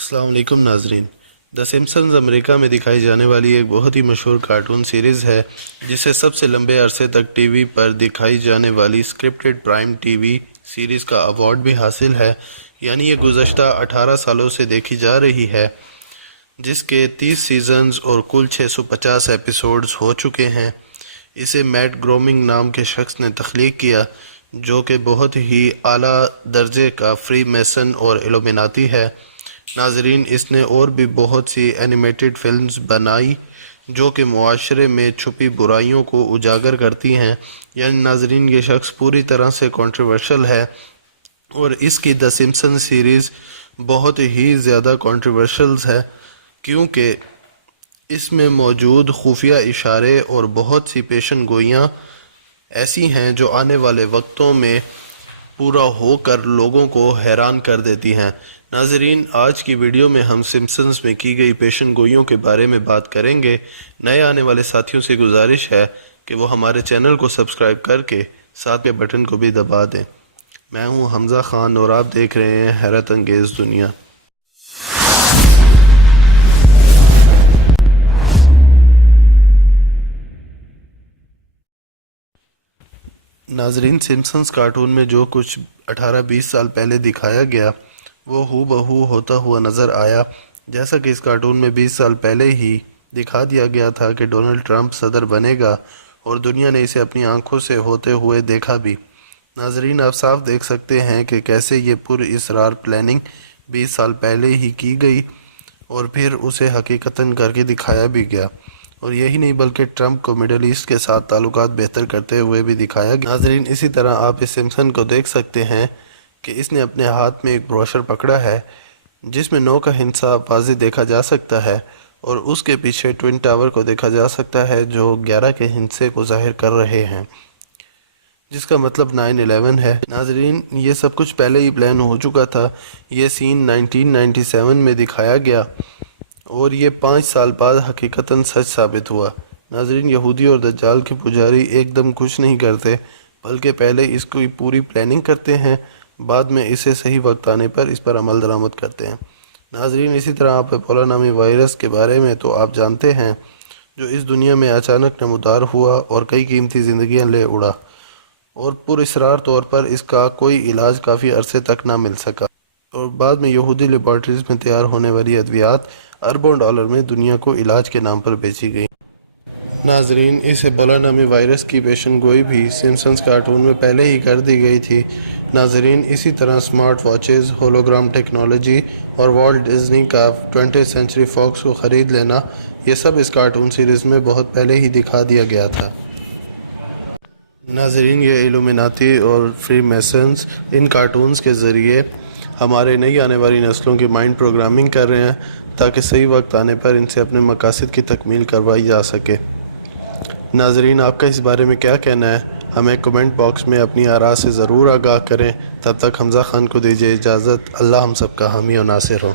अस्सलाम वालेकुम नाजरीन। द सिम्पसन्स अमेरिका में दिखाई जाने वाली एक बहुत ही मशहूर कार्टून सीरीज़ है जिसे सबसे लंबे अरसे तक टीवी पर दिखाई जाने वाली स्क्रिप्टेड प्राइम टीवी सीरीज़ का अवार्ड भी हासिल है। यानी ये गुज़श्ता 18 सालों से देखी जा रही है, जिसके 30 सीजन्स और कुल 650 एपिसोड्स हो चुके हैं। इसे मैट ग्रोमिंग नाम के शख्स ने तख्लीक किया, जो कि बहुत ही आला दर्जे का फ्री मेसन और इल्यूमिनाती है। नाजरीन, इसने और भी बहुत सी एनिमेटेड फिल्म्स बनाई जो कि मुआशरे में छुपी बुराइयों को उजागर करती हैं। यानी नाजरीन, ये शख्स पूरी तरह से कंट्रोवर्शियल है और इसकी द सिम्पसन सीरीज़ बहुत ही ज़्यादा कंट्रोवर्शियल है, क्योंकि इसमें मौजूद खुफिया इशारे और बहुत सी पेशन गोइयाँ ऐसी हैं जो आने वाले वक्तों में पूरा होकर लोगों को हैरान कर देती हैं। नाजरीन, आज की वीडियो में हम सिम्पसन्स में की गई पेशन गोइयों के बारे में बात करेंगे। नए आने वाले साथियों से गुजारिश है कि वो हमारे चैनल को सब्सक्राइब करके साथ के बटन को भी दबा दें। मैं हूं हमजा खान और आप देख रहे हैं हैरत अंगेज़ दुनिया। नाजरीन, सिम्पसन्स कार्टून में जो कुछ 18-20 साल पहले दिखाया गया वो हूबहू होता हुआ नज़र आया। जैसा कि इस कार्टून में 20 साल पहले ही दिखा दिया गया था कि डोनाल्ड ट्रंप सदर बनेगा और दुनिया ने इसे अपनी आंखों से होते हुए देखा भी। नाजरीन, आप साफ देख सकते हैं कि कैसे ये पुरअसरार प्लानिंग 20 साल पहले ही की गई और फिर उसे हकीकतन करके दिखाया भी गया। और यही नहीं बल्कि ट्रंप को मिडल ईस्ट के साथ ताल्लुकात बेहतर करते हुए भी दिखाया गया। नाजरीन, इसी तरह आप इस सिम्पसन को देख सकते हैं कि इसने अपने हाथ में एक ब्रोशर पकड़ा है जिसमें 9 का हिस्सा वाज़ेह देखा जा सकता है और उसके पीछे ट्विन टावर को देखा जा सकता है जो 11 के हिस्से को जाहिर कर रहे हैं, जिसका मतलब 9/11 है। नाजरीन, ये सब कुछ पहले ही प्लान हो चुका था। ये सीन 1997 में दिखाया गया और ये 5 साल बाद हकीकतन सच साबित हुआ। नाजरीन, यहूदी और दज्जाल के पुजारी एकदम कुछ नहीं करते, बल्कि पहले इसकी पूरी प्लानिंग करते हैं, बाद में इसे सही वक्त आने पर इस पर अमल दरामद करते हैं। नाजरीन, इसी तरह आप एबोला नामी वायरस के बारे में तो आप जानते हैं, जो इस दुनिया में अचानक नमूदार हुआ और कई कीमती ज़िंदगियां ले उड़ा और पुरअसरार तौर पर इसका कोई इलाज काफ़ी अरसे तक ना मिल सका और बाद में यहूदी लेबॉर्ट्रीज़ में तैयार होने वाली अद्वियात अरबों डॉलर में दुनिया को इलाज के नाम पर बेची गई। नाजरीन, इस एबोला नामी वायरस की पेशन गोई भी सिम्पसन्स कार्टून में पहले ही कर दी गई थी। नाजरीन, इसी तरह स्मार्ट वॉचेज़, होलोग्राम टेक्नोलॉजी और वॉल्ट डिज्नी का 20th सेंचुरी फॉक्स को ख़रीद लेना, ये सब इस कार्टून सीरीज़ में बहुत पहले ही दिखा दिया गया था। नाजरीन, ये इल्यूमिनाती और फ्री मेसन्स इन कार्टून्स के ज़रिए हमारे नई आने वाली नस्लों की माइंड प्रोग्रामिंग कर रहे हैं ताकि सही वक्त आने पर इनसे अपने मकासद की तकमील करवाई जा सके। नाजरीन, आपका इस बारे में क्या कहना है? हमें कमेंट बॉक्स में अपनी आरा से ज़रूर आगाह करें। तब तक हमजा खान को दीजिए इजाज़त। अल्लाह हम सब का हामी और नासिर हो।